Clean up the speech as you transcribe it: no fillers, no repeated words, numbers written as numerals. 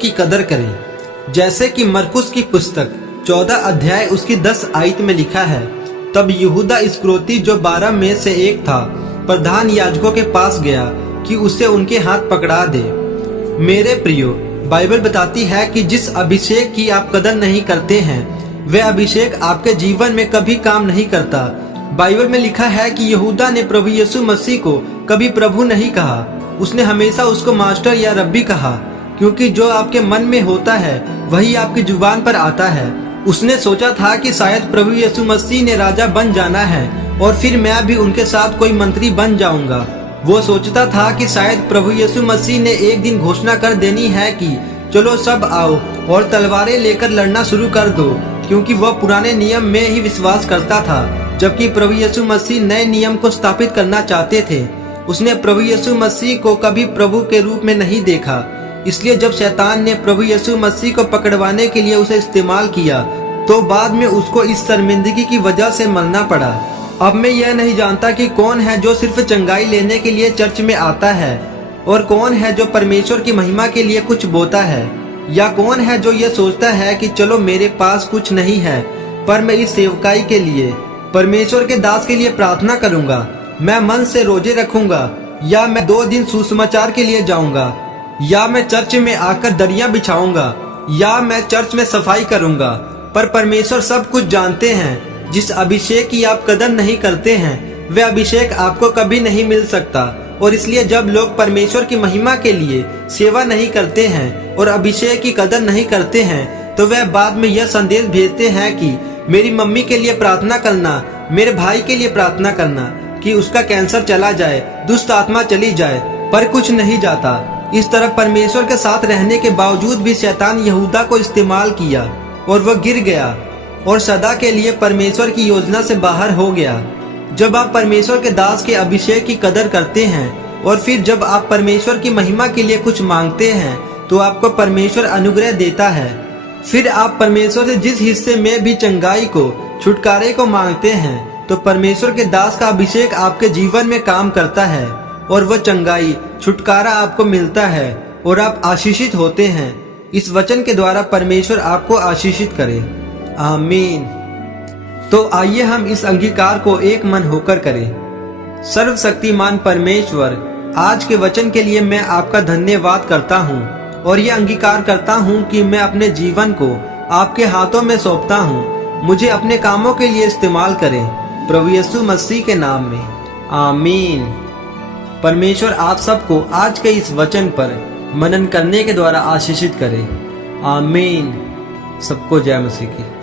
की कदर करें। जैसे कि मरकुस की पुस्तक 14 अध्याय उसकी 10 आयत में लिखा है, तब यहूदा इस्करियोती जो 12 में से एक था प्रधान याजकों के पास गया कि उसे उनके हाथ पकड़ा दे। मेरे प्रियो, बाइबल बताती है कि जिस अभिषेक की आप कदर नहीं करते हैं वह अभिषेक आपके जीवन में कभी काम नहीं करता। बाइबल में लिखा है कि यहूदा ने प्रभु यीशु मसीह को कभी प्रभु नहीं कहा, उसने हमेशा उसको मास्टर या रब्बी कहा, क्योंकि जो आपके मन में होता है वही आपकी जुबान पर आता है। उसने सोचा था कि शायद प्रभु यीशु मसीह ने राजा बन जाना है और फिर मैं भी उनके साथ कोई मंत्री बन जाऊंगा। वो सोचता था कि शायद प्रभु यीशु मसीह ने एक दिन घोषणा कर देनी है कि चलो सब आओ और तलवारें लेकर लड़ना शुरू कर दो, क्योंकि वह पुराने नियम में ही विश्वास करता था, जबकि प्रभु यीशु मसीह नए नियम को स्थापित करना चाहते थे। उसने प्रभु यीशु मसीह को कभी प्रभु के रूप में नहीं देखा, इसलिए जब शैतान ने प्रभु यीशु मसीह को पकड़वाने के लिए उसे इस्तेमाल किया तो बाद में उसको इस शर्मिंदगी की वजह से मरना पड़ा। अब मैं यह नहीं जानता कि कौन है जो सिर्फ चंगाई लेने के लिए चर्च में आता है और कौन है जो परमेश्वर की महिमा के लिए कुछ बोता है, या कौन है जो ये सोचता है कि चलो मेरे पास कुछ नहीं है पर मैं इस सेवकाई के लिए परमेश्वर के दास के लिए प्रार्थना करूंगा, मैं मन से रोजे रखूंगा, या मैं 2 दिन सुसमाचार के लिए जाऊंगा, या मैं चर्च में आकर दरियां बिछाऊंगा, या मैं चर्च में सफाई करूंगा। पर परमेश्वर सब कुछ जानते हैं। जिस अभिषेक की आप कदर नहीं करते हैं वह अभिषेक आपको कभी नहीं मिल सकता। और इसलिए जब लोग परमेश्वर की महिमा के लिए सेवा नहीं करते हैं और अभिषेक की कदर नहीं करते हैं तो वह बाद में यह संदेश भेजते हैं कि मेरी मम्मी के लिए प्रार्थना करना, मेरे भाई के लिए प्रार्थना करना कि उसका कैंसर चला जाए, दुष्ट आत्मा चली जाए, पर कुछ नहीं जाता। इस तरह परमेश्वर के साथ रहने के बावजूद भी शैतान यहूदा को इस्तेमाल किया और वह गिर गया और सदा के लिए परमेश्वर की योजना से बाहर हो गया। जब आप परमेश्वर के दास के अभिषेक की कदर करते हैं और फिर जब आप परमेश्वर की महिमा के लिए कुछ मांगते हैं तो आपको परमेश्वर अनुग्रह देता है। फिर आप परमेश्वर से जिस हिस्से में भी चंगाई को, छुटकारे को मांगते हैं तो परमेश्वर के दास का अभिषेक आपके जीवन में काम करता है और वह चंगाई, छुटकारा आपको मिलता है और आप आशीषित होते हैं। इस वचन के द्वारा परमेश्वर आपको आशीषित करे। आमीन। तो आइए हम इस अंगीकार को एक मन होकर करें। सर्वशक्तिमान परमेश्वर, आज के वचन के लिए मैं आपका धन्यवाद करता हूँ और ये अंगीकार करता हूँ कि मैं अपने जीवन को आपके हाथों में सौंपता हूँ। मुझे अपने कामों के लिए इस्तेमाल करें, प्रभु यीशु मसीह के नाम में, आमीन। परमेश्वर आप सबको आज के इस वचन पर मनन करने के द्वारा आशीषित करे, आमीन। सबको जय मसीह की।